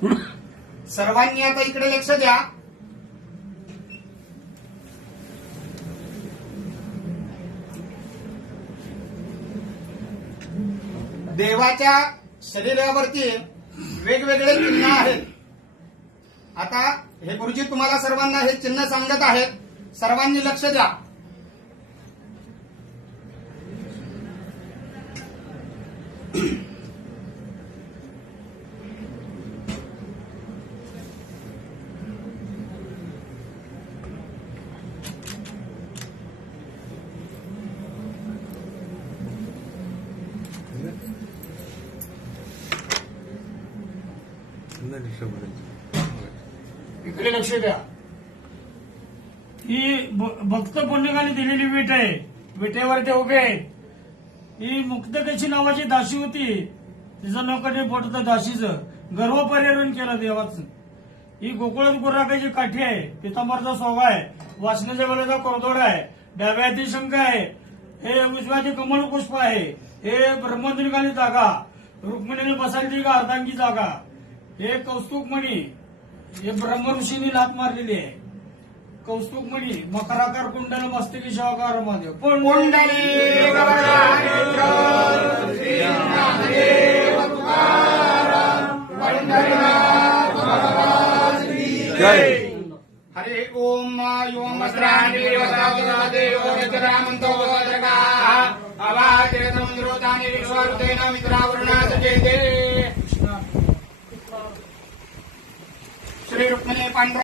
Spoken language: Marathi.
सर्वांनी आता इकडे लक्ष द्या. देवाच्या शरीरावरती वेगवेगळे चिन्ह आहेत. आता हे गुरुजी तुम्हाला सर्वांना हे चिन्ह सांगत आहेत. सर्वांनी लक्ष द्या. इकडे लक्ष द्या. ही भक्त पुण्यकाने दिलेली वीट आहे. विटेवर ते उभे आहेत. ही मुक्तकेशी नावाची दासी होती. तिचं नकडे पोटतं दासीचं. गर्व परिहरण केलं देवाचं. ही गोकुळात गुराकाची काठी आहे. पितांबरचा सोगा आहे. वासनाच्या वेळेचा कोरदोड आहे. डाव्या हाती शंख आहे. हे उजव्या हाती कमळ पुष्प आहे. हे ब्रह्मदिनकाली जागा. रुक्मिणीने बसायची का अर्धांगी जागा. हे कौस्तुभमणी. हे ब्रह्मऋषींनी लात मारलेली आहे. कौस्तुभमणी मकराकार कुंडल मस्तकी शिवाकार मध्ये हरे ओम योम वस्त्रांतो अवाचरतानि विश्वरूपेण मित्रावरुणात् जयते. श्री रुक्मिणी पांडुरंग